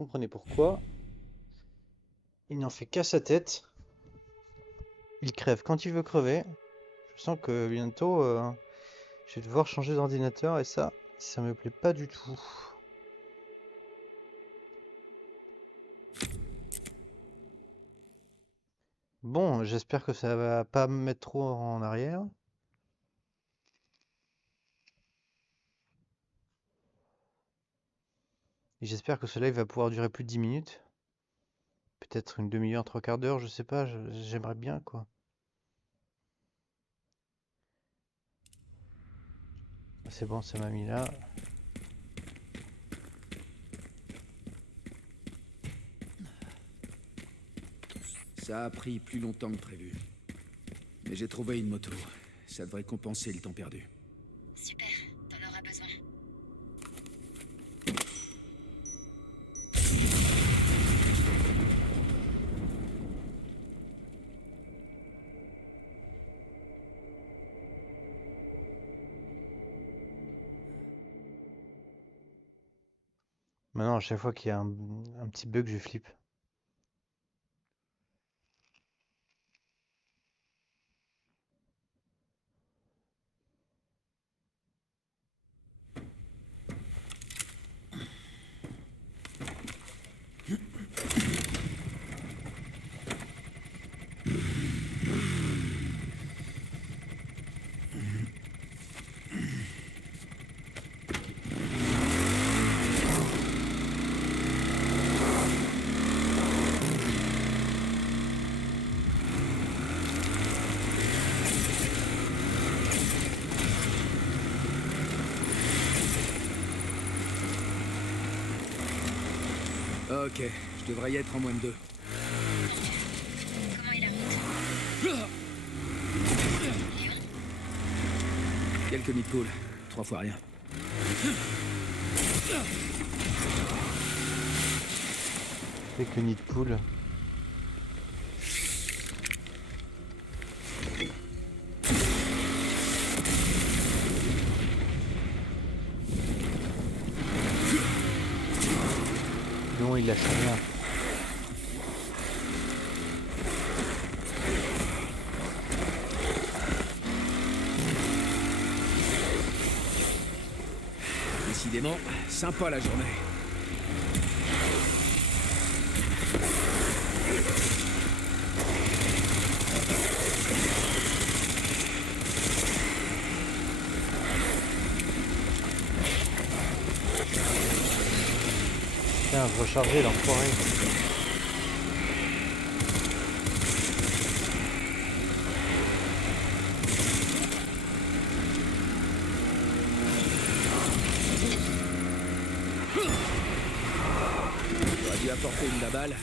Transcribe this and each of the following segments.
Comprenez pourquoi. Il n'en fait qu'à sa tête. Il crève quand il veut crever. Je sens que bientôt, je vais devoir changer d'ordinateur et ça me plaît pas du tout. Bon, j'espère que ça va pas me mettre trop en arrière. Et j'espère que ce live va pouvoir durer plus de 10 minutes. Peut-être une demi-heure, trois quarts d'heure, je sais pas, j'aimerais bien quoi. C'est bon, ça m'a mis là. Ça a pris plus longtemps que prévu. Mais j'ai trouvé une moto. Ça devrait compenser le temps perdu. Super, t'en auras besoin. Maintenant, à chaque fois qu'il y a un petit bug, je flippe. Ok, je devrais y être en moins de 2. Comment est la route? Léon? Quelques nids de poule, 3 fois rien. Avec le nid de poule. Non, il lâche rien. Décidément, sympa la journée. Tiens, recharger l'enfoiré. J'aurais dû apporter une la balle.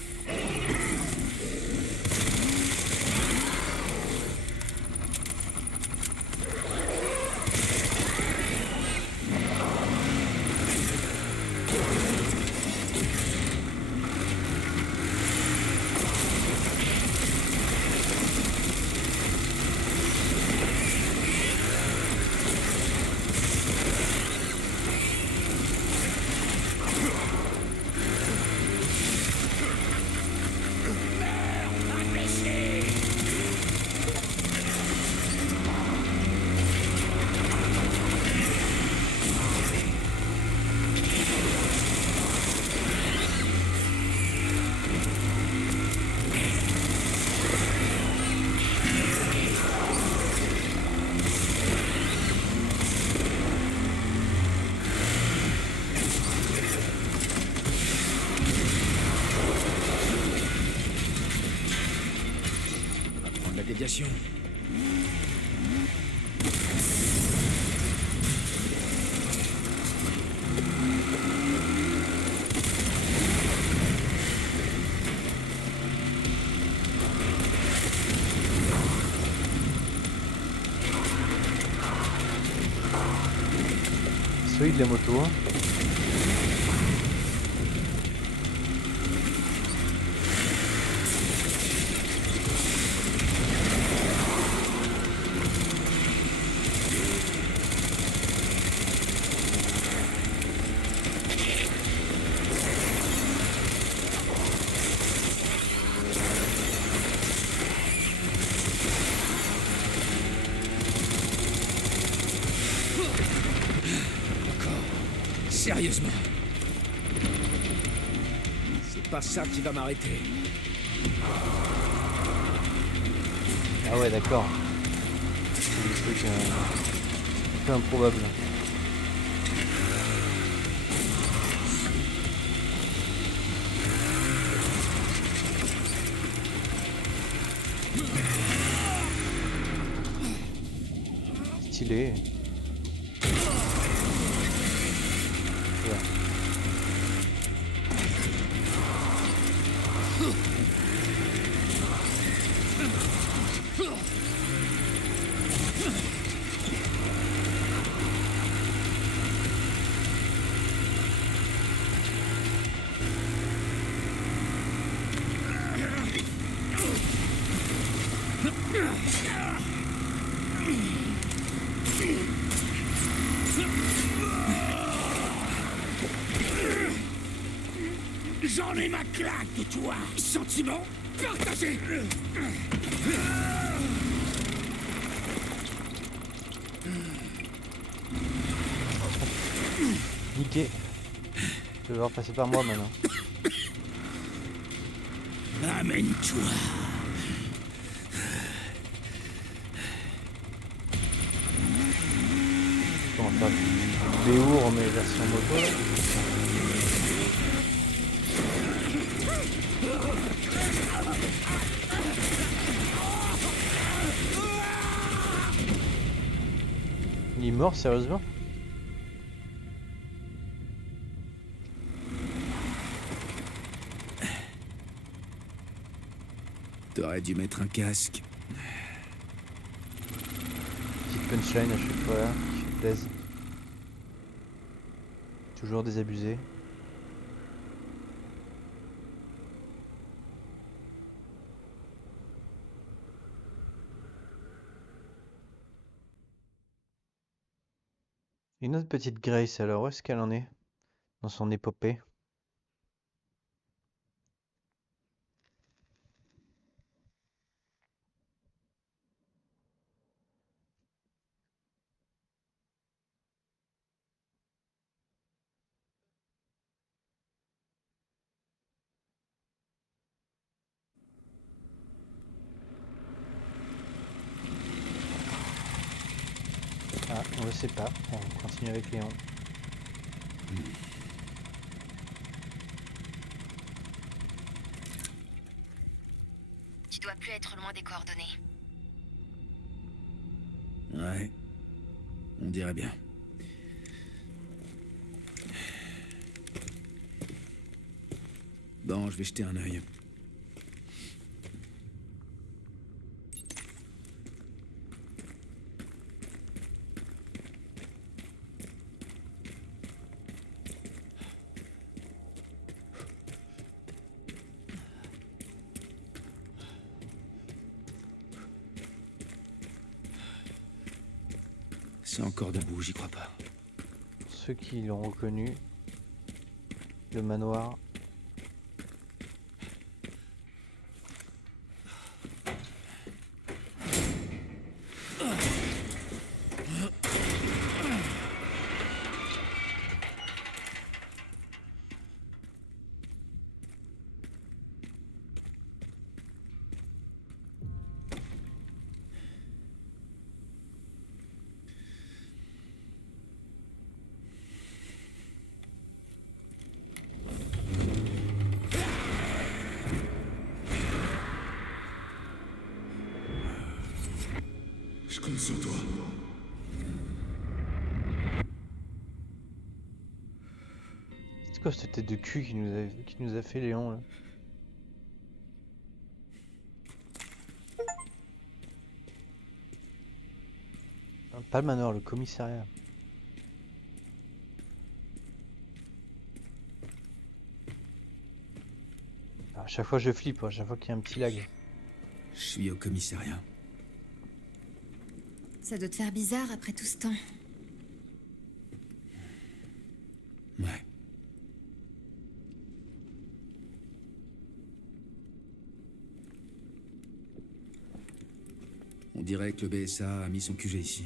La déviation. Solide la moto. Hein. Sérieusement. C'est pas ça qui va m'arrêter. Ah ouais, d'accord. C'est des trucs un peu improbables. Stylé. Voilà. J'en ai ma claque de toi. Sentiment partagé. Niqué. Tu vas devoir passer par moi maintenant. Amène-toi. On va faire du Béour mais version moto là. Il est mort sérieusement? T'aurais dû mettre un casque. Petite punchline à chaque fois là, qui fait plaisir. Toujours désabusé. Une autre petite Grace alors, où est-ce qu'elle en est dans son épopée? Ah, on le sait pas. On continue avec Léon. Tu dois plus être loin des coordonnées. Ouais. On dirait bien. Bon, je vais jeter un œil. C'est encore debout, j'y crois pas. Ceux qui l'ont reconnu, le manoir. Je compte sur toi. C'est quoi cette tête de cul qui nous a fait Léon là? Pas le manoir, le commissariat. Alors, à chaque fois je flippe, à chaque fois qu'il y a un petit lag. Je suis au commissariat. Ça doit te faire bizarre après tout ce temps. Ouais. On dirait que le BSA a mis son QG ici.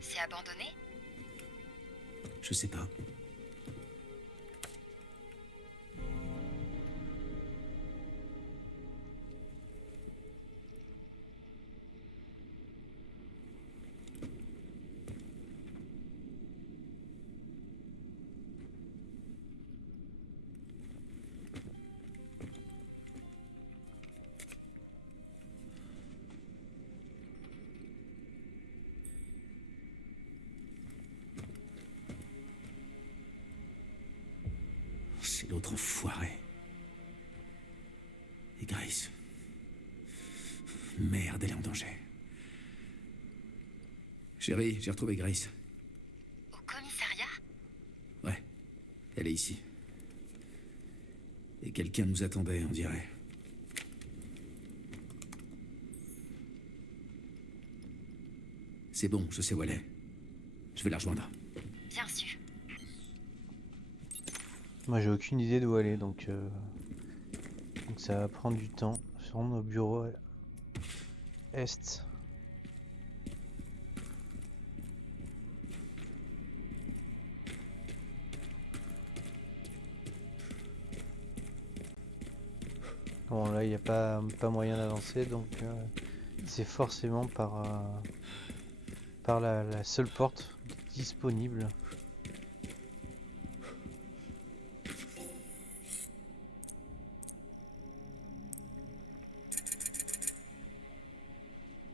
C'est abandonné? Je sais pas. C'est l'autre enfoiré. Et Grace. Merde, elle est en danger. Chérie, j'ai retrouvé Grace. Au commissariat? Ouais, elle est ici. Et quelqu'un nous attendait, on dirait. C'est bon, je sais où elle est. Je vais la rejoindre. Bien sûr. Moi j'ai aucune idée d'où aller, donc ça va prendre du temps. Se rendre au bureau est. Bon là il n'y a pas moyen d'avancer, donc c'est forcément par la seule porte disponible.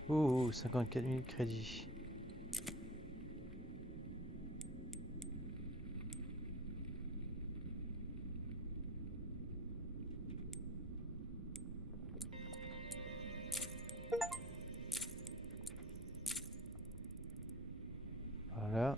Oh, 54 000 crédits. Voilà.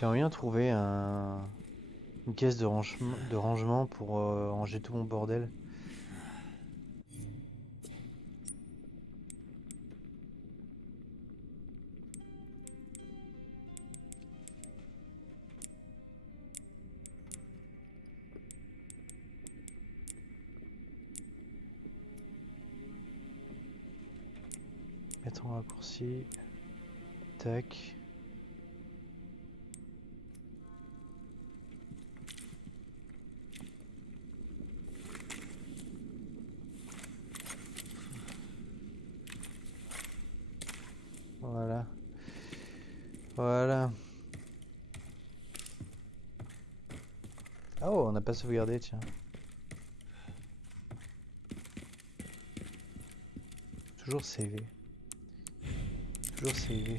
J'aimerais bien trouver une caisse de rangement pour ranger tout mon bordel. Mettre en raccourci. Tac. Voilà. Voilà. Oh, on n'a pas sauvegardé, tiens. Toujours sauvé. Toujours sauvé.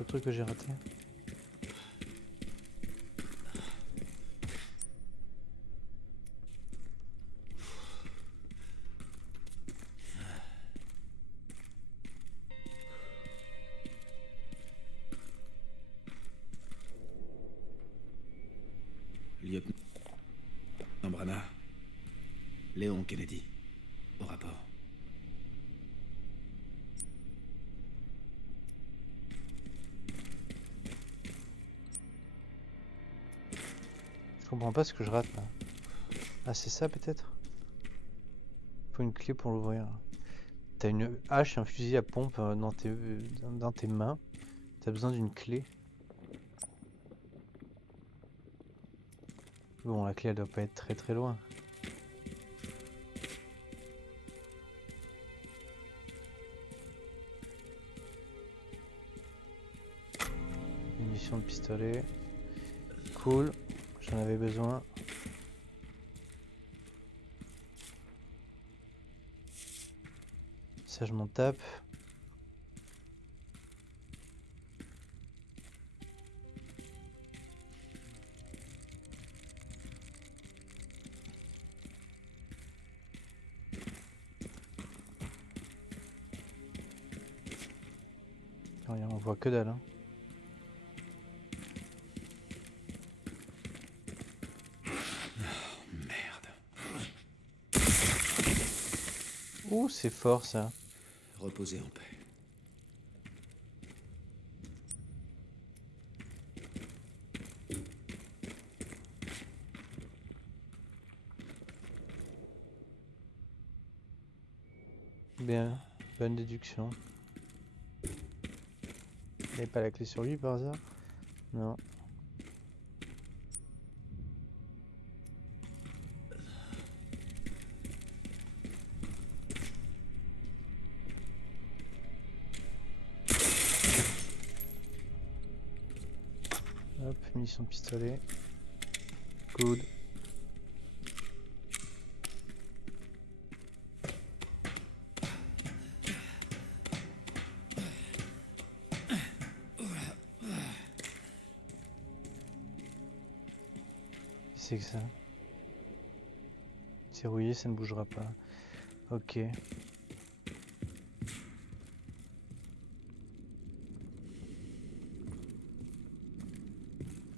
Le truc que j'ai raté. Lieutenant Brana. Léon Kennedy. Au rapport. Je comprends pas ce que je rate là. Ah, c'est ça peut-être? Faut une clé pour l'ouvrir. t'as une hache et un fusil à pompe dans tes mains. T'as besoin d'une clé. Bon, la clé elle doit pas être très très loin. Munition de pistolet. Cool, j'en avais besoin. Ça je m'en tape. Rien, on voit que dalle. Hein. Merde. Ouh, c'est fort ça. Reposez en paix. Bien, bonne déduction. Il n'y pas la clé sur lui par hasard? Non. Hop, munition de pistolet. Good. C'est que ça? C'est rouillé, ça ne bougera pas. Ok.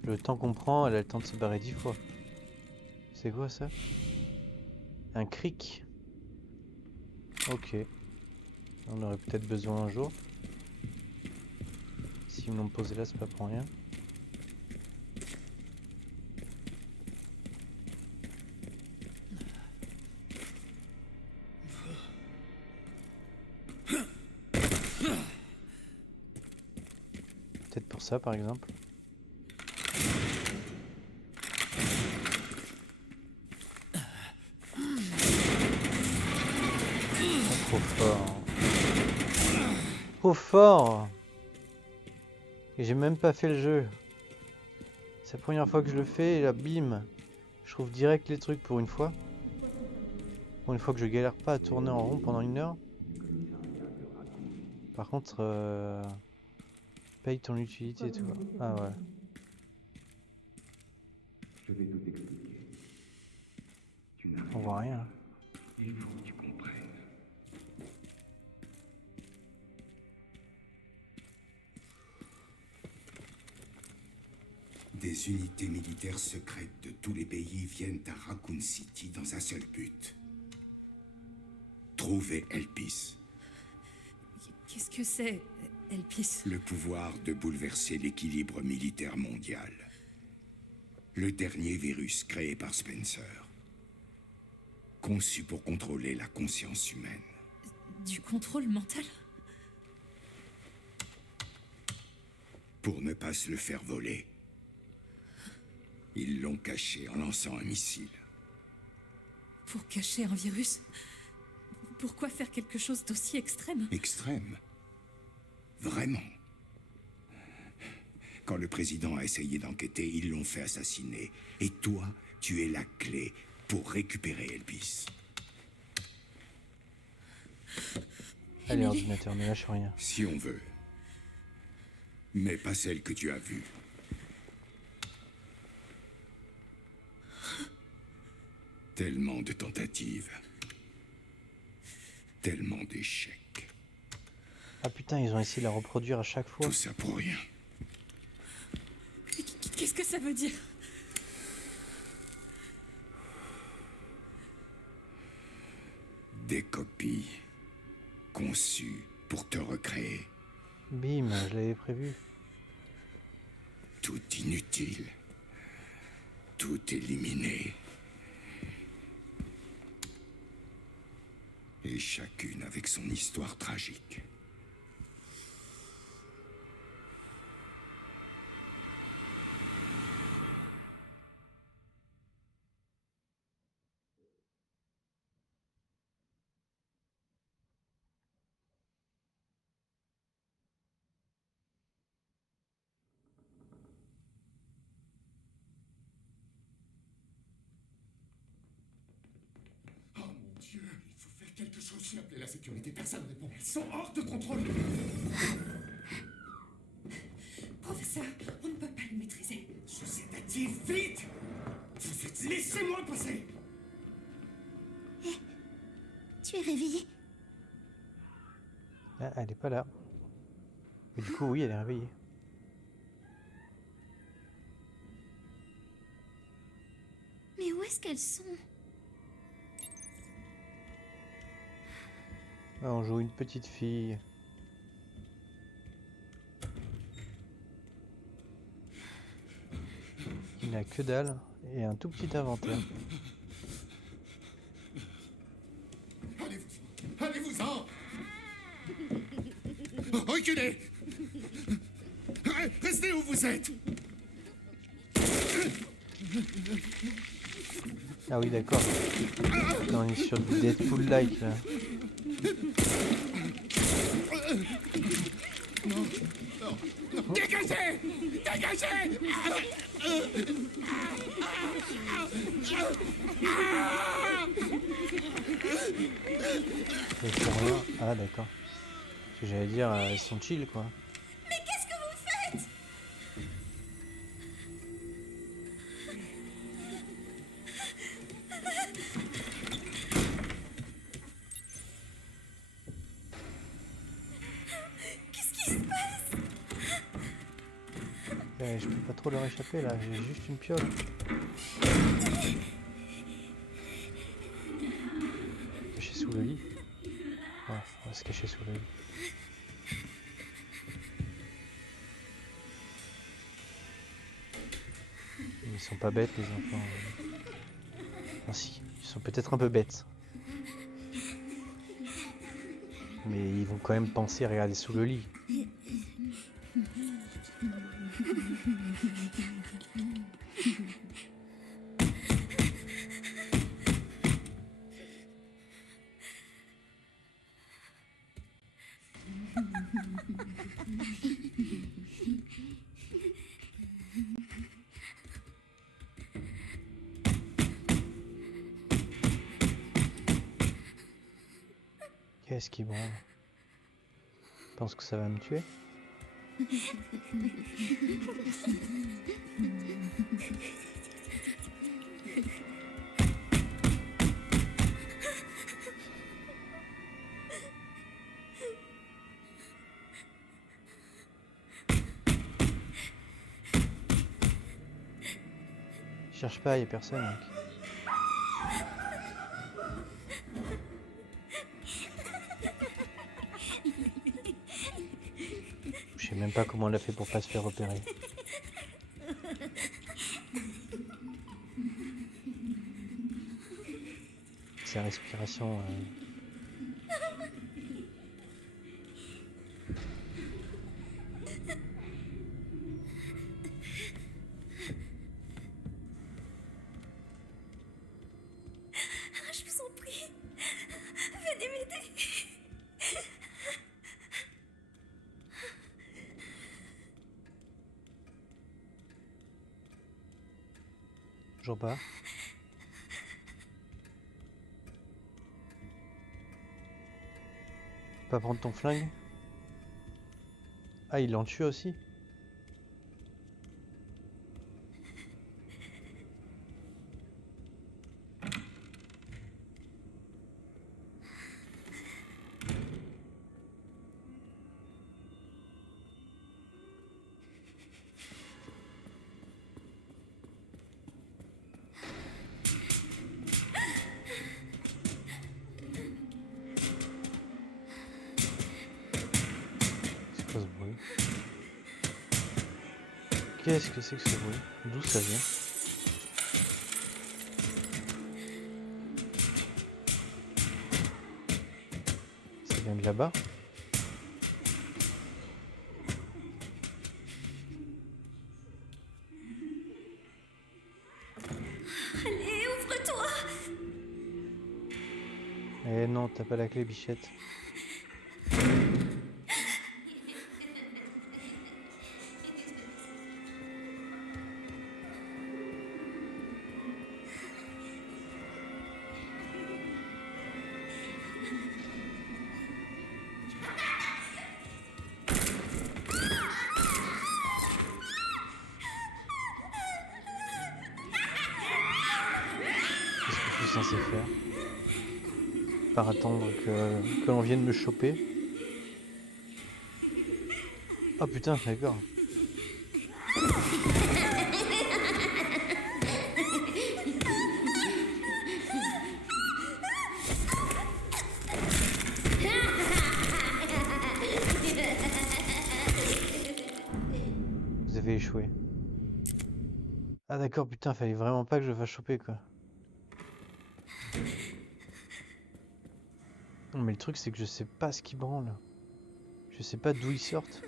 Le temps qu'on prend, elle a le temps de se barrer 10 fois. C'est quoi ça? Un cric. Ok. On aurait peut-être besoin un jour. S'ils me l'ont posé là, c'est pas pour rien. Peut-être pour ça, par exemple. Trop fort. Trop fort. Et j'ai même pas fait le jeu. C'est la première fois que je le fais et là, bim. Je trouve direct les trucs pour une fois. Pour une fois que je galère pas à tourner en rond pendant 1 heure. Par contre, paye ton utilité, tu vois. Ah ouais. Je vais tout expliquer. Tu n'as On voit rien. Il faut que tu comprennes. Des unités militaires secrètes de tous les pays viennent à Raccoon City dans un seul but. Trouver Elpis. Qu'est-ce que c'est, Elpis? Le pouvoir de bouleverser l'équilibre militaire mondial. Le dernier virus créé par Spencer. Conçu pour contrôler la conscience humaine. Du contrôle mental? Pour ne pas se le faire voler. Ils l'ont caché en lançant un missile. Pour cacher un virus? Pourquoi faire quelque chose d'aussi extrême? Extrême. Vraiment. Quand le président a essayé d'enquêter, ils l'ont fait assassiner. Et toi, tu es la clé pour récupérer Elpis. Allez, Emily. ordinateur, ne lâche rien. Si on veut. Mais pas celle que tu as vue. Tellement de tentatives. Tellement d'échecs. Ah putain, ils ont essayé de la reproduire à chaque fois. Tout ça pour rien. Qu'est-ce que ça veut dire? Des copies conçues pour te recréer. Bim, je l'avais prévu. Tout inutile. Tout éliminé. Et Et chacune avec son histoire tragique. Dieu, il faut faire quelque chose. J'ai appelé la sécurité, personne ne répond. Elles sont hors de contrôle. Professeur, on ne peut pas le maîtriser. Je sédative, vite. Vous êtes... Laissez-moi passer. Tu es réveillée? Ah, elle est pas là. Mais du coup, oui, elle est réveillée. Mais où est-ce qu'elles sont? Ah, on joue une petite fille. Qui n'a que dalle et un tout petit inventaire. Allez-vous-en. Allez-vous-en. Reculez. Restez où vous êtes. Ah oui, d'accord. Non, on est sur du Deadpool-like là. Dégagez. Dégagez. Elles font rien. Ah d'accord. Ce que j'allais dire, elles sont chill quoi. Mais qu'est-ce que vous faites? Qu'est-ce qui se passe? Je peux pas trop leur échapper là, j'ai juste une piole. Caché sous le lit. Ouais, on va se cacher sous le lit. Ils sont pas bêtes les enfants. Enfin si, ils sont peut-être un peu bêtes. Mais ils vont quand même penser à regarder sous le lit. Qu'est-ce qui branle? Je pense que ça va me tuer. Cherche pas, y a personne. Mec. Je sais même pas comment on l'a fait pour pas se faire repérer. Sa respiration. Je vous en prie. Venez m'aider. Toujours pas. Pas prendre ton flingue. Ah, ils l'ont tué aussi. C'est quoi ce bruit? Qu'est-ce que c'est que ce bruit? D'où ça vient? vient de là-bas. Allez, ouvre-toi! Eh non, t'as pas la clé, bichette. Qu'est-ce que je suis censé faire? Par attendre que l'on vienne me choper. Oh putain, d'accord. Vous avez échoué. Ah d'accord, putain, fallait vraiment pas que je me fasse choper quoi. Non mais le truc c'est que je sais pas ce qui branle. Je sais pas d'où ils sortent.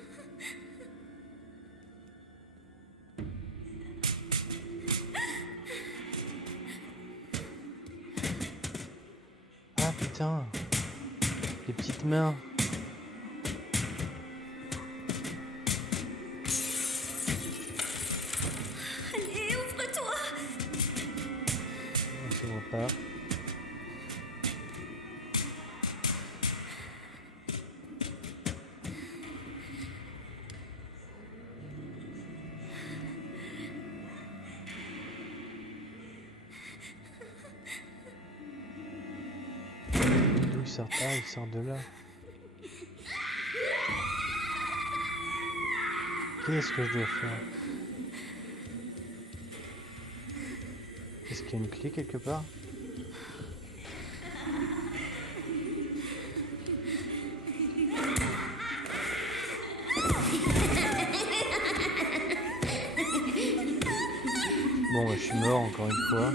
Ah putain. Les petites mains. Allez, ouvre-toi! On se voit pas. D'où ils sortent? Ah, ils sortent de là. Qu'est-ce que je dois faire? Est-ce qu'il y a une clé quelque part? Bon, bah, je suis mort encore une fois.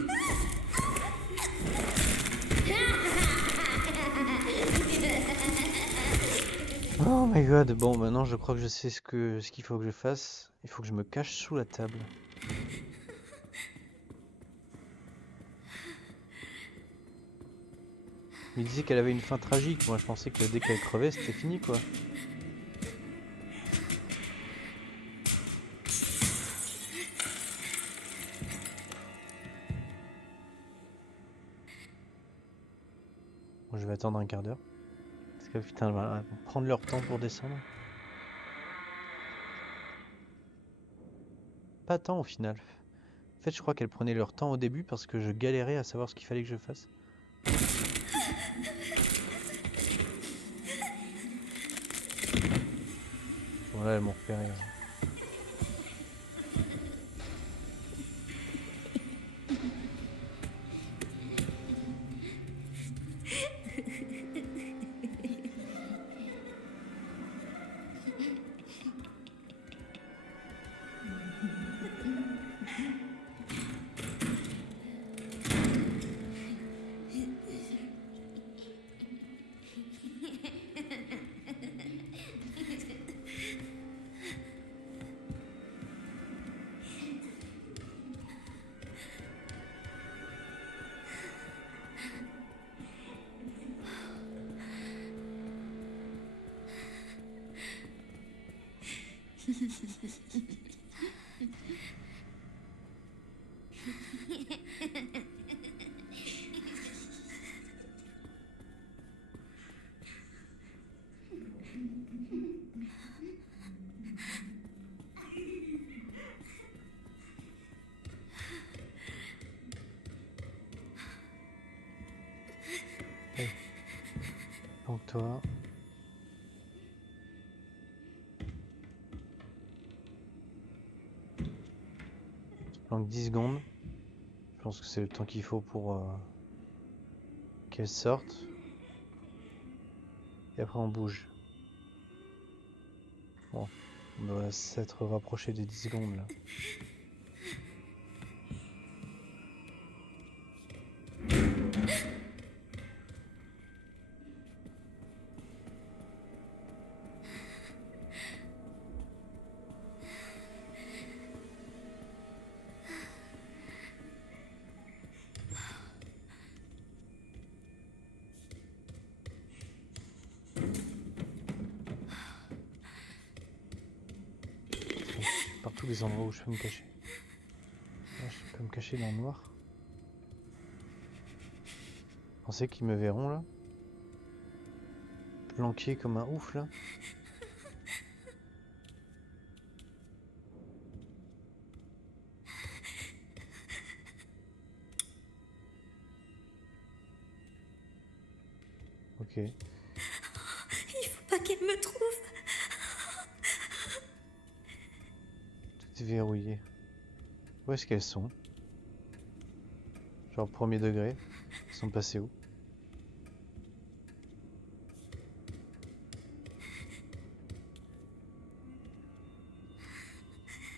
Oh my god, bon maintenant je crois que je sais ce qu'il faut que je fasse. Il faut que je me cache sous la table. Il disait qu'elle avait une fin tragique, moi je pensais que dès qu'elle crevait c'était fini quoi. Bon, je vais attendre un quart d'heure. Parce que putain, voilà, ils vont prendre leur temps pour descendre. Pas tant au final. En fait, je crois qu'elles prenaient leur temps au début parce que je galérais à savoir ce qu'il fallait que je fasse. Bon, là, elles m'ont repéré. Donc toi... Donc 10 secondes. Je pense que c'est le temps qu'il faut pour qu'elle sorte. Et après on bouge. Bon, on doit s'être rapproché des 10 secondes là. tous les endroits où je peux me cacher. Là, je peux me cacher dans le noir. Vous pensez qu'ils me verront là? Planqué comme un ouf là. Ok. Il faut pas qu'elle me trouve. Tout est verrouillé. Où est-ce qu'elles sont? Genre premier degré. Elles sont passées où?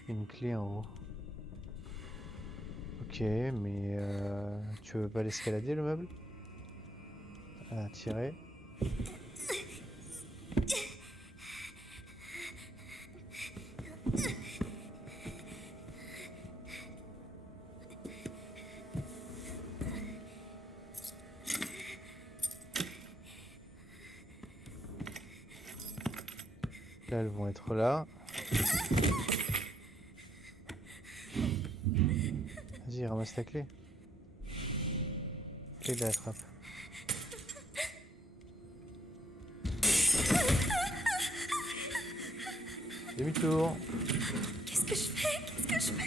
Une clé en haut. Ok, mais tu veux pas l'escalader le meuble? À tirer. Là, elles vont être là. Vas-y, ramasse ta clé. Clé de la trappe. Demi-tour. Qu'est-ce que je fais? Qu'est-ce que je fais?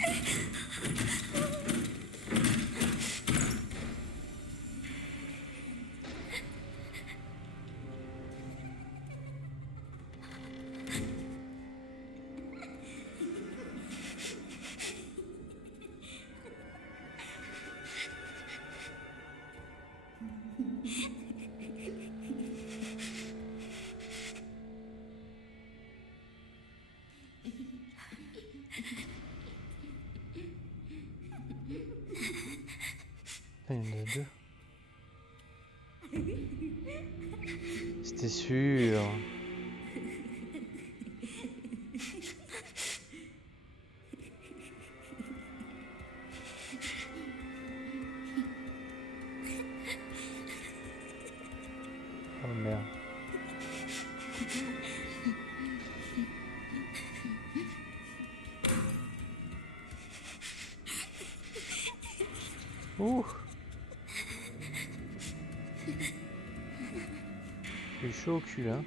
Ah, il y en a deux. C'était sûr. Oh merde. Ouh. J'ai chaud au cul là.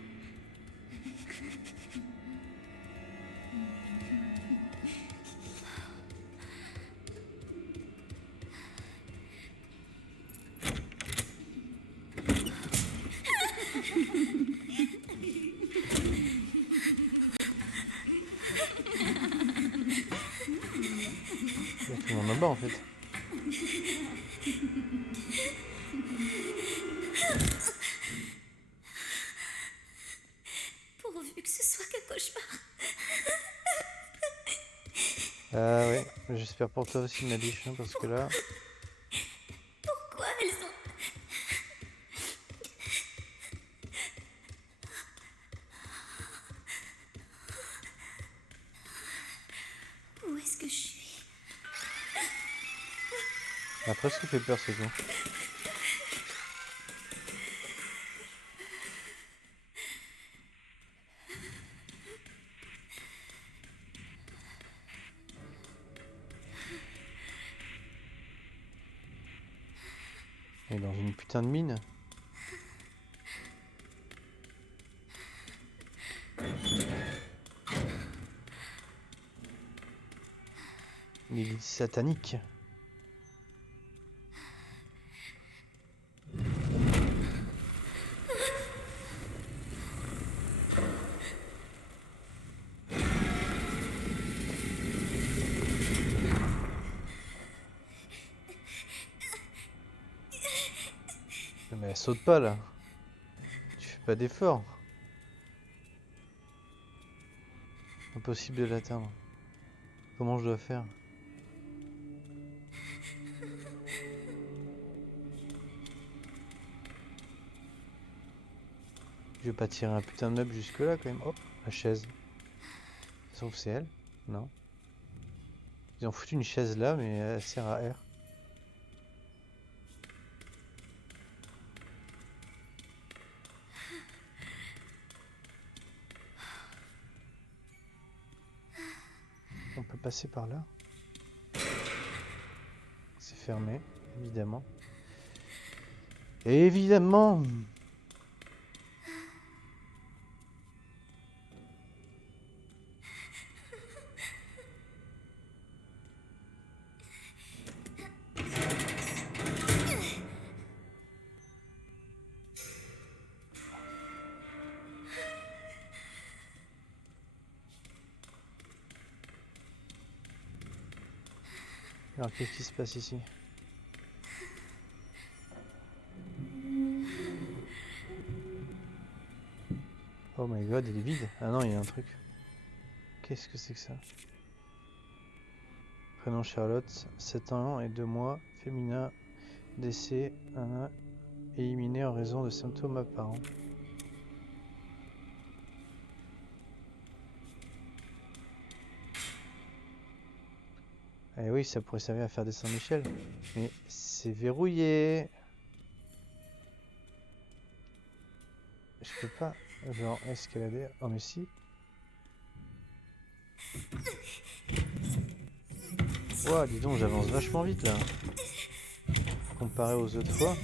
Il y a tout le monde en bas en fait. Pourvu que ce soit qu'un cauchemar. Ah ouais, j'espère pour toi aussi ma biche, hein, parce que là... Pourquoi elles ont... Où est-ce que je suis? Ça m'a presque fait peur ce coup. On est dans une putain de mine. L'élite satanique. Mais elle saute pas là. Tu fais pas d'effort. Impossible de l'atteindre. Comment je dois faire? Je vais pas tirer un putain de meuble jusque là quand même. Oh, la chaise. Sauf que c'est elle? Non. Ils ont foutu une chaise là, mais elle sert à R. On peut passer par là. C'est fermé, évidemment. Évidemment! Alors qu'est-ce qui se passe ici? Oh my god, il est vide. Ah non, il y a un truc. Qu'est-ce que c'est que ça? Prénom Charlotte, 7 ans et 2 mois, féminin, décès, éliminé en raison de symptômes apparents. Eh oui, ça pourrait servir à faire des Saint-Michel. Mais c'est verrouillé. Je peux pas, genre, escalader. Oh mais si. Ouah, dis donc, j'avance vachement vite là. Comparé aux autres fois.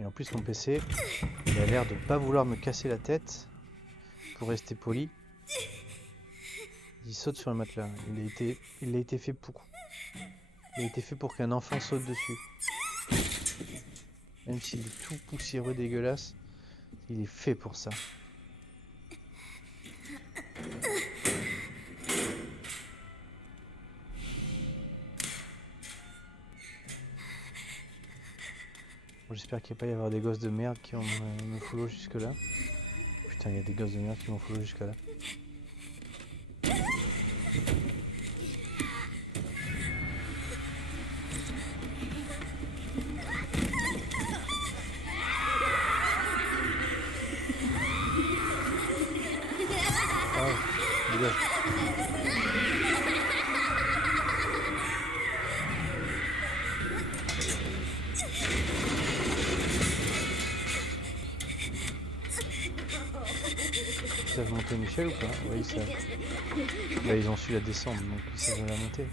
Et en plus mon PC, il a l'air de pas vouloir me casser la tête. Pour rester poli. Il saute sur le matelas. Il a été fait pour. Il a été fait pour qu'un enfant saute dessus. Même s'il est tout poussiéreux, dégueulasse, il est fait pour ça. Bon, j'espère qu'il va pas y avoir des gosses de merde qui vont me follow jusque là. Putain, il y a des gosses de merde qui vont follow jusque là. Ils savent monter Michel ou pas? Oui, ils savent. Là, ils ont su la descendre, donc ils savent la monter.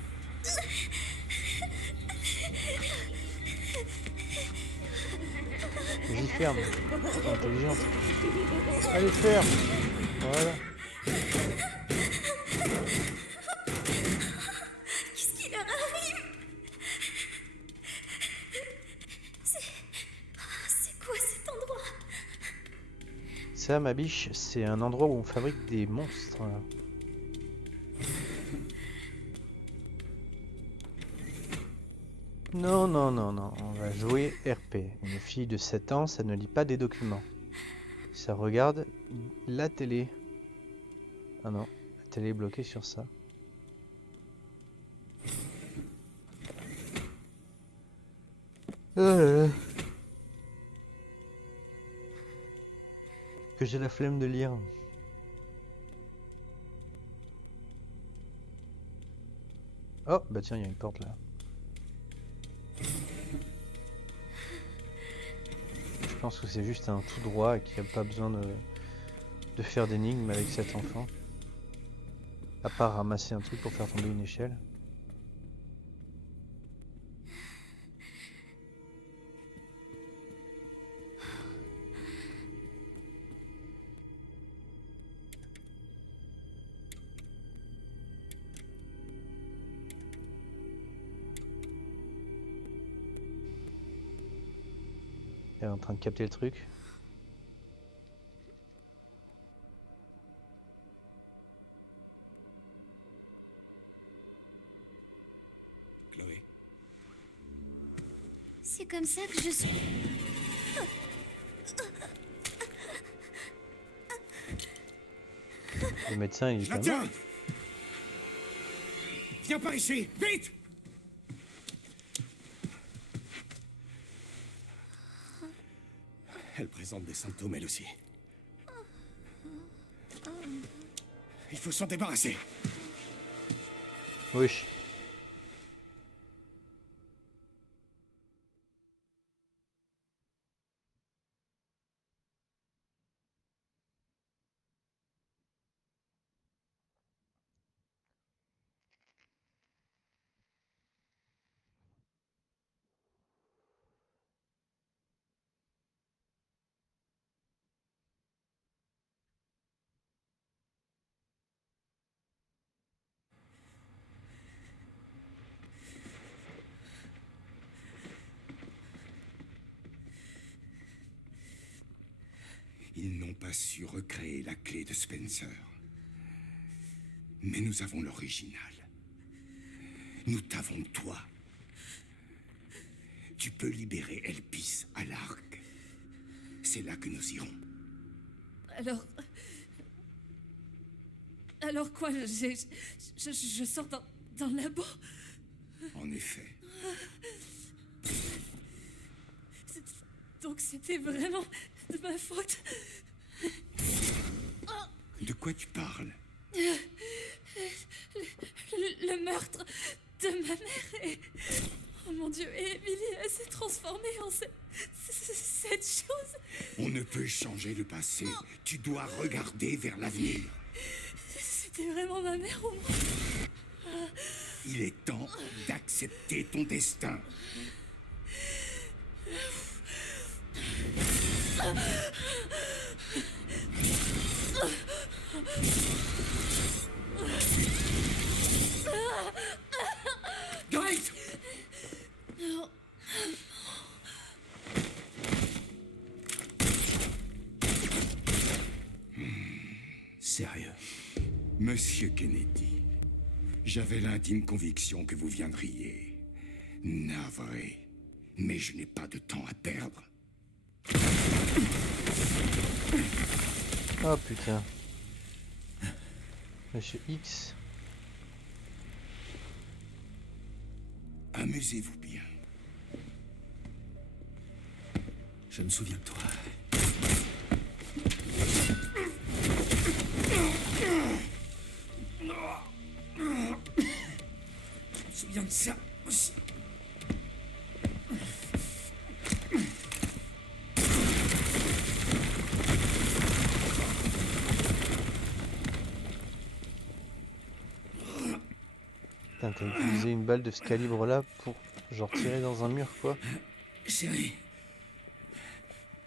Vas-y, ferme. C'est intelligent. Allez, ferme. Voilà. Qu'est-ce qui leur arrive? C'est quoi cet endroit? Ça, ma biche, c'est un endroit où on fabrique des monstres. Non, non, non, non, on va jouer RP. Une fille de 7 ans, ça ne lit pas des documents. Ça regarde la télé. Ah non, la télé est bloquée sur ça. Oh là là. Que j'ai la flemme de lire. Oh, bah tiens, il y a une porte là. Je pense que c'est juste un tout droit et qu'il n'y a pas besoin de faire d'énigmes avec cet enfant. À part ramasser un truc pour faire tomber une échelle. Elle est en train de capter le truc. Chloé, C'est comme ça que je suis. Le médecin, il est je la pas tiens! mort. Viens par ici, vite! Elle présente des symptômes, elle aussi. Il faut s'en débarrasser. Wesh. Ils n'ont pas su recréer la clé de Spencer. Mais nous avons l'original. Nous t'avons toi. Tu peux libérer Elpis à l'arc. C'est là que nous irons. Alors... Alors quoi, je sors dans le labo? En effet. Donc c'était vraiment de ma faute. De quoi tu parles? Le meurtre de ma mère et... Oh mon Dieu, et Emily, elle s'est transformée en cette chose. On ne peut changer le passé. Tu dois regarder vers l'avenir. C'était vraiment ma mère ou moi? Il est temps d'accepter ton destin. Grace! Sérieux. Monsieur Kennedy, j'avais l'intime conviction que vous viendriez. Navré, mais je n'ai pas de temps à perdre. Oh putain. Monsieur X. Amusez-vous bien. Je me souviens de toi. Je me souviens de ça aussi. Putain, t'as utilisé une balle de ce calibre là pour genre tirer dans un mur quoi. Chérie,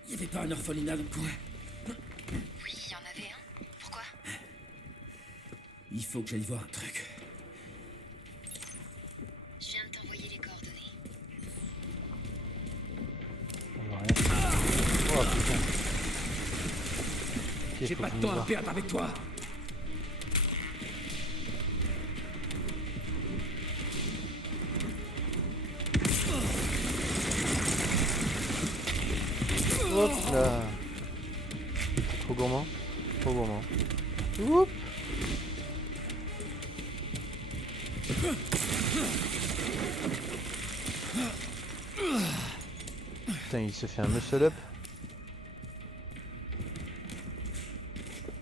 il n'y avait pas un orphelinat dans le coin? Oui, il y en avait un. Pourquoi? Il faut que j'aille voir un truc. Je viens de t'envoyer les coordonnées. On voit rien. Oh putain. Ok, J'ai faut pas que de je temps me à barre. perdre avec toi. Hop là. Trop gourmand. Trop gourmand. Oup. Putain, il se fait un muscle up.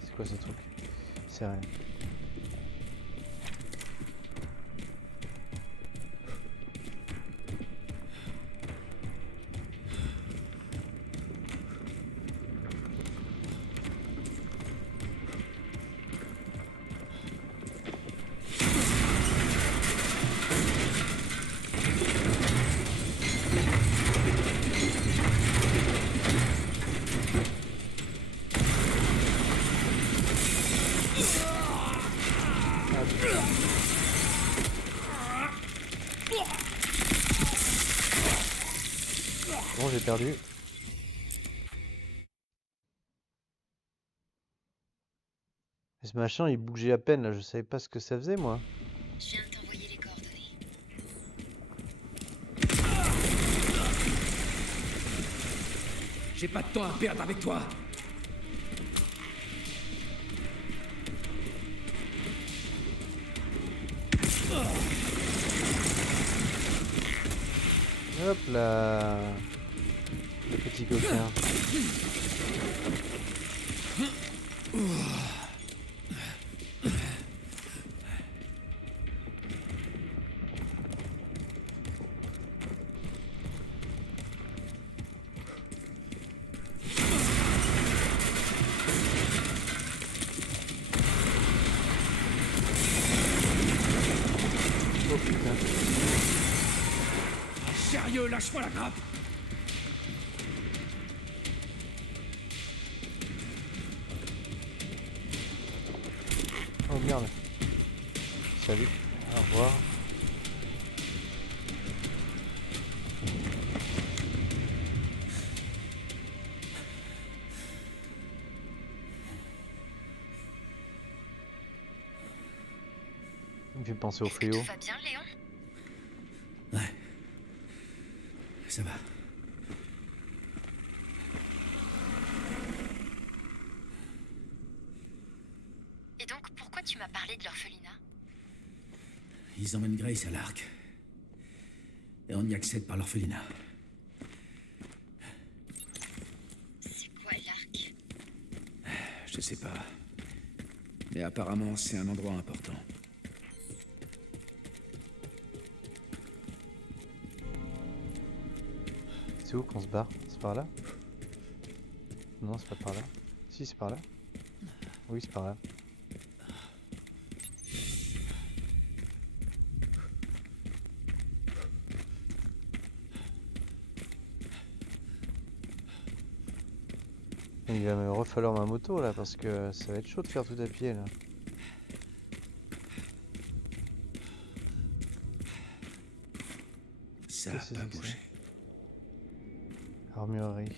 C'est quoi ce truc? C'est rien. Bon, j'ai perdu. Mais ce machin, il bougeait à peine là, je savais pas ce que ça faisait moi. Je viens de t'envoyer les coordonnées. J'ai pas de temps à perdre avec toi. Hop là. Le petit coquin. Oh putain. Sérieux, lâche-moi la grappe. Oh merde. Salut. Au revoir. fait penser au Est-ce que fléau. tout va bien, Léon? Ouais. Ça va. Et donc, pourquoi tu m'as parlé de l'orphelinat? Ils emmènent Grace à l'Arc. Et on y accède par l'orphelinat. C'est quoi l'Arc? Je sais pas. Mais apparemment, c'est un endroit important. C'est où qu'on se barre? C'est par là? Non, c'est pas par là. Si, c'est par là. Oui, c'est par là. Il va me refalloir ma moto là parce que ça va être chaud de faire tout à pied là. Ça Qu'est-ce que a pas c'est que ça? bougé. Armurerie.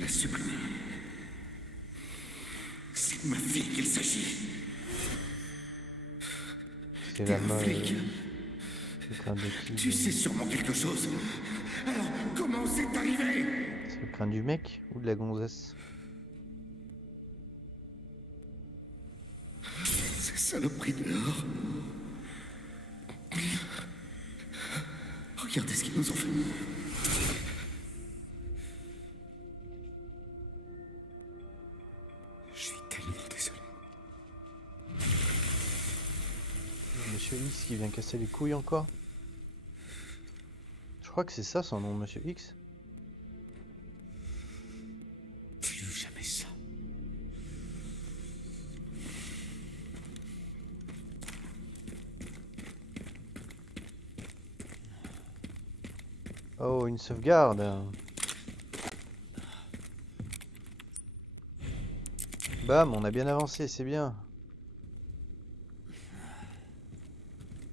La supprimée. C'est de ma fille qu'il s'agit. C'est T'es la un main. flic. Le crâne de qui? Tu sais sûrement quelque chose. Alors, comment c'est arrivé? C'est le crâne du mec ou de la gonzesse? Ces saloperies dehors. Regardez ce qu'ils nous ont fait. Je suis tellement désolé. Monsieur X qui vient casser les couilles encore? Je crois que c'est ça son nom, Monsieur X. Plus jamais ça. Oh, une sauvegarde. Bam, on a bien avancé, c'est bien.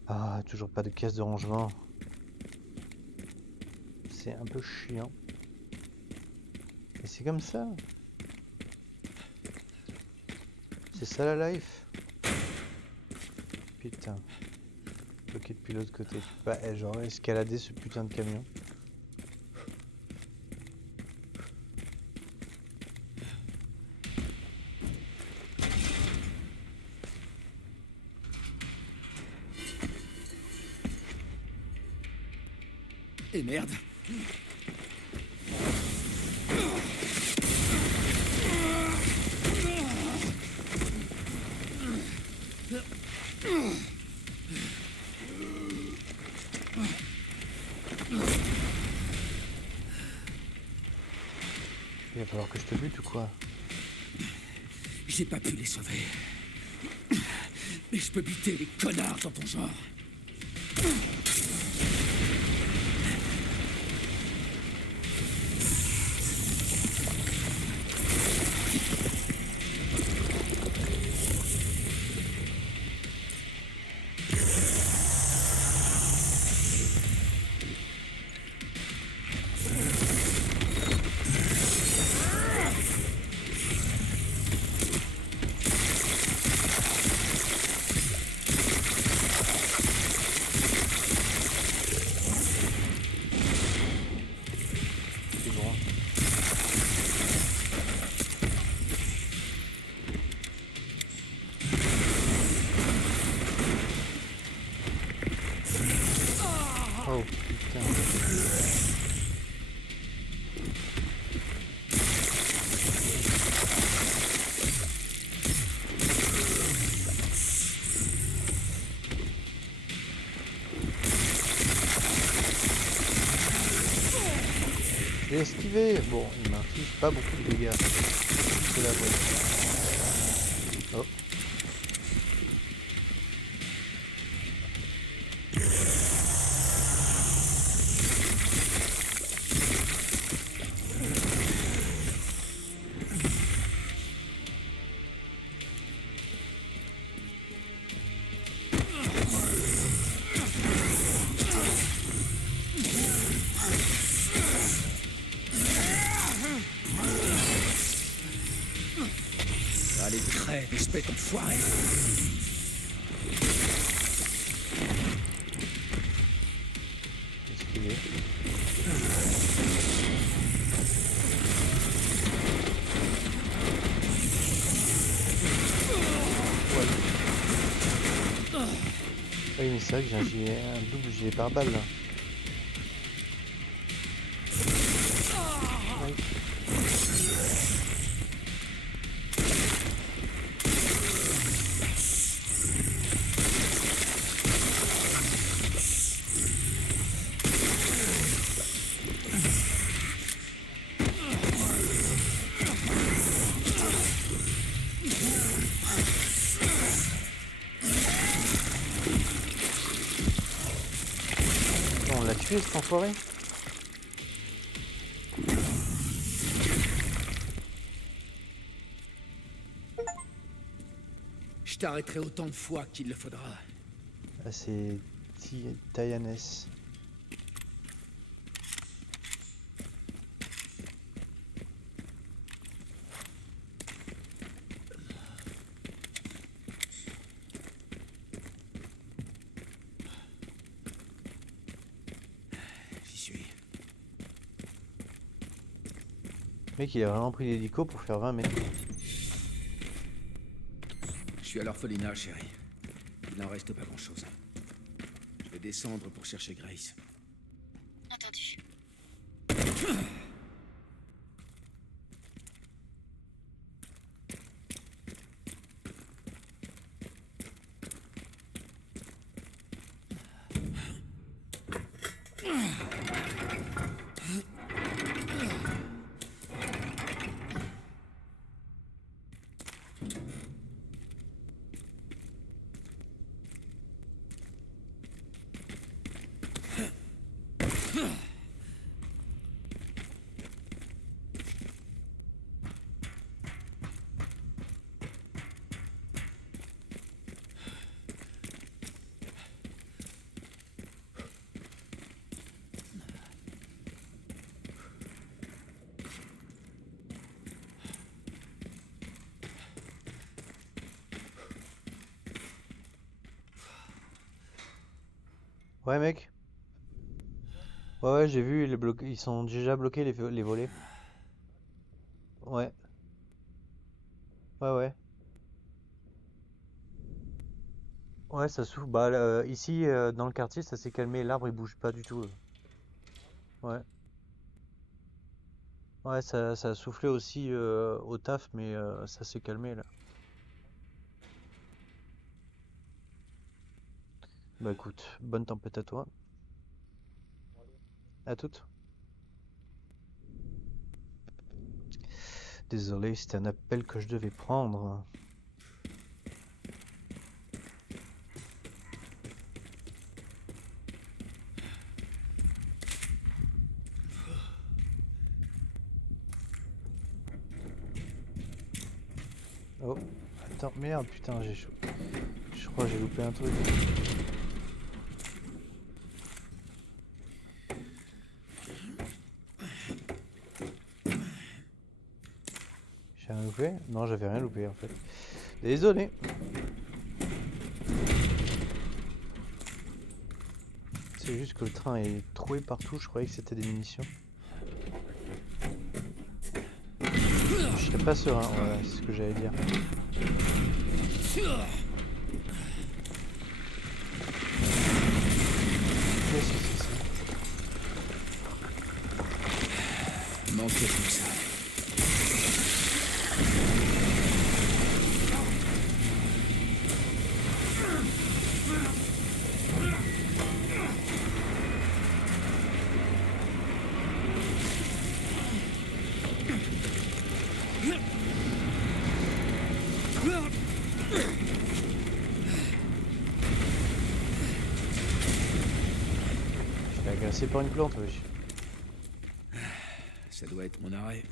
Ah, toujours pas de caisse de rangement. C'est un peu chiant. Et c'est comme ça. C'est ça la life. Putain. Bloqué depuis l'autre côté. Tu peux pas, genre, escalader ce putain de camion. Et merde. Il va falloir que je te bute ou quoi? J'ai pas pu les sauver. Mais je peux buter les connards dans ton genre. C'est bon. Oh putain. l'ai esquivé. Bon, il m'inflige pas beaucoup de dégâts. C'est la vraie. Oh. Allez, crève, espèce d'enfoiré. Esquivé. Oui, mais c'est vrai que j'ai un double gilet pare-balles là. Oui. On l'a tué cet enfoiré. Je t'arrêterai autant de fois qu'il le faudra. Ah, c'est Tyanes. J'y suis. Mec, il a vraiment pris l'hélico pour faire 20 mètres. Je suis à l'orphelinat, chérie. Il n'en reste pas grand-chose. Je vais descendre pour chercher Grace. Entendu. Ouais, mec. Ouais, j'ai vu, ils sont déjà bloqués les volets. Ouais, ouais. Ouais, ça souffle. Bah, ici, dans le quartier, ça s'est calmé. L'arbre, il bouge pas du tout. Ouais. Ouais, ça a soufflé aussi au taf, mais ça s'est calmé là. Bah écoute, bonne tempête à toi. À toutes. Désolé, c'était un appel que je devais prendre. Oh, attends, merde, putain, j'ai chaud. Je crois que j'ai loupé un truc. J'ai rien loupé? Non, j'avais rien loupé en fait. Désolé. C'est juste que le train est troué partout, je croyais que c'était des munitions. Je serais pas serein, ouais, c'est ce que j'allais dire. Qu'est-ce que c'est ça? Manquait plus que ça. agressé par une plante, wesh. Ça doit être mon arrêt.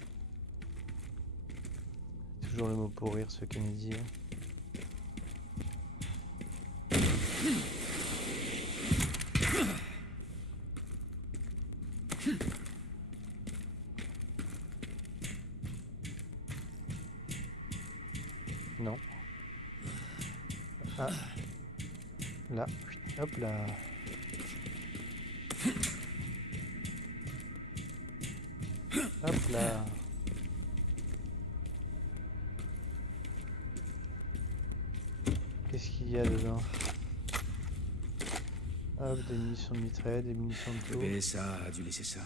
Toujours le mot pour rire, ce Kennedy. Non. Ah. Là. Hop là. Hop là. Qu'est-ce qu'il y a dedans? Hop, des munitions de mitraillette, des munitions de Le taux. BSA a dû laisser ça.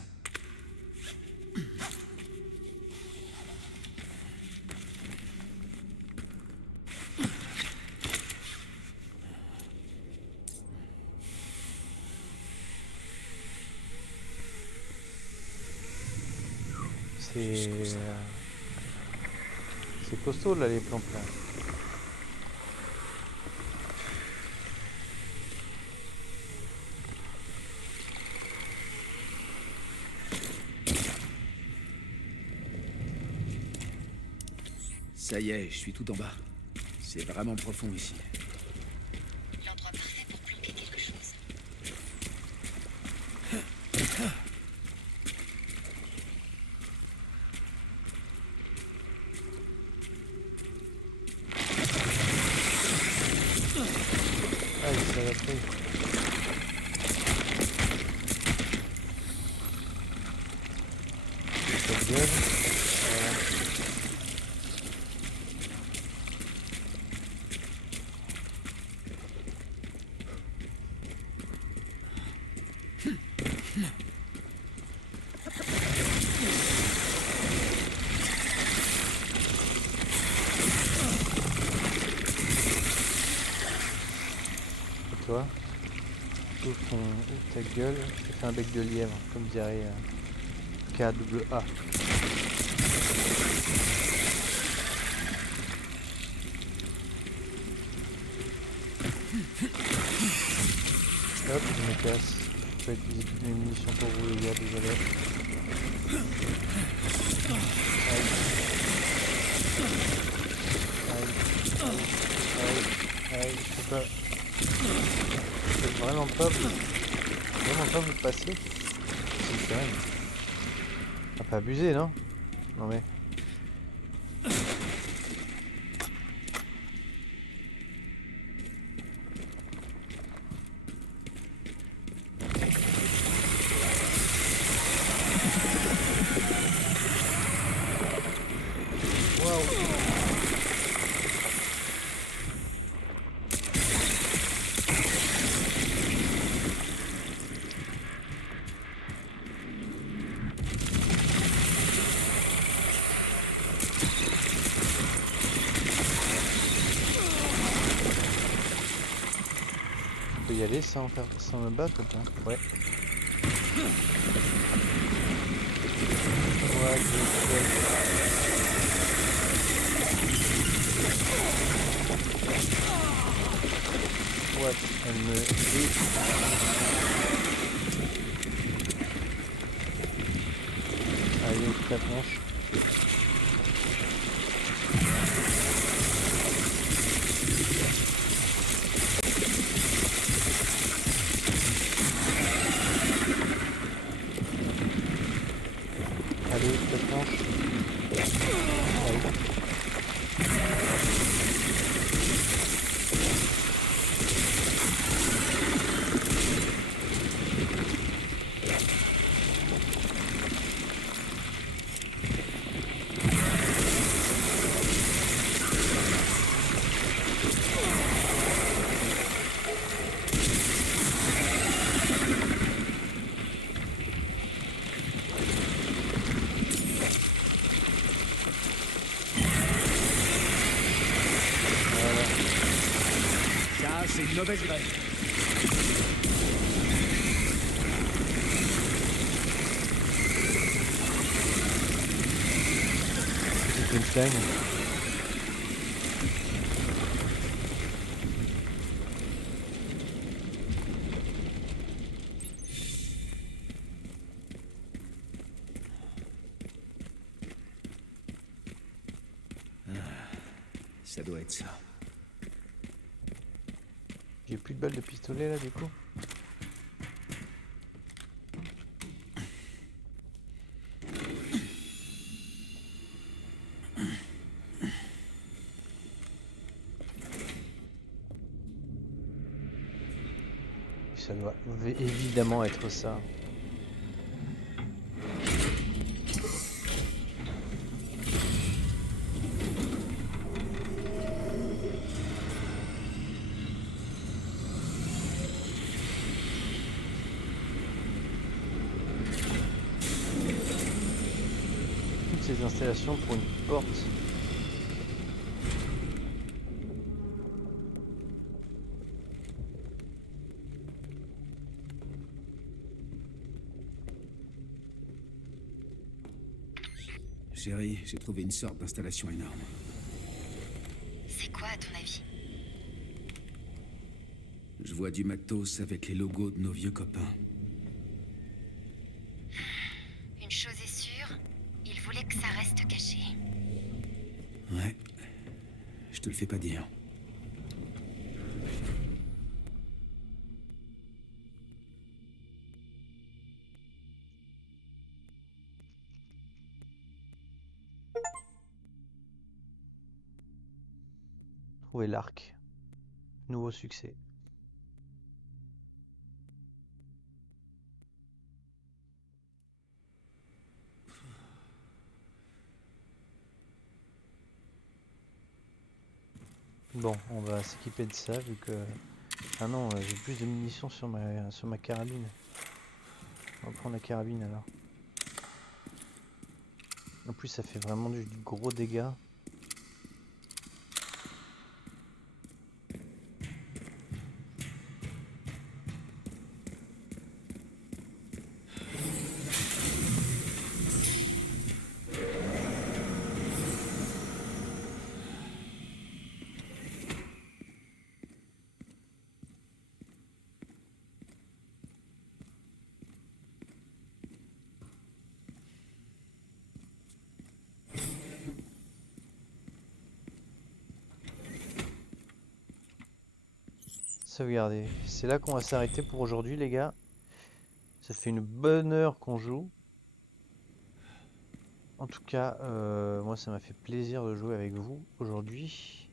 C'est costaud là les plantes là. Ça y est, je suis tout en bas. C'est vraiment profond ici. L'endroit parfait pour planquer quelque chose. Ah, ça l'a pris. Ça gueule. Voilà. Et toi, ouvre ta gueule, je te fais un bec de lièvre, comme dirait KAA. Hop, je me casse. Je peux utiliser toutes mes munitions pour vous, les gars, désolé. Aïe. Aïe, je peux pas... Je peux vraiment pas vous passer. C'est quand même... On va pas abuser, non? Non mais... On peut y aller sans me battre ou pas? Ouais. Ouais, what? Elle me dit. Allez, ta planche. Allez, ta planche. Allez. Ça, c'est une mauvaise graine. C'est une flingue. Ça doit être ça. J'ai plus de balles de pistolet là du coup. Ça doit évidemment être ça. Toutes ces installations pour une porte. Chérie, j'ai trouvé une sorte d'installation énorme. C'est quoi, à ton avis? Je vois du matos avec les logos de nos vieux copains. Une chose est sûre, il voulait que ça reste caché. Ouais. Je te le fais pas dire. Trouver l'arc. Nouveau succès. Bon, on va s'équiper de ça vu que... Ah non, j'ai plus de munitions sur ma carabine. On va prendre la carabine alors. En plus ça fait vraiment du gros dégât. Sauvegarder. C'est là qu'on va s'arrêter pour aujourd'hui les gars. Ça fait une bonne heure qu'on joue. En tout cas, moi ça m'a fait plaisir de jouer avec vous aujourd'hui.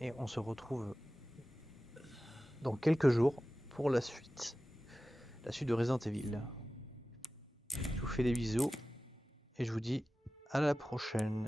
Et on se retrouve dans quelques jours pour la suite. La suite de Resident Evil. Je vous fais des bisous et je vous dis à la prochaine.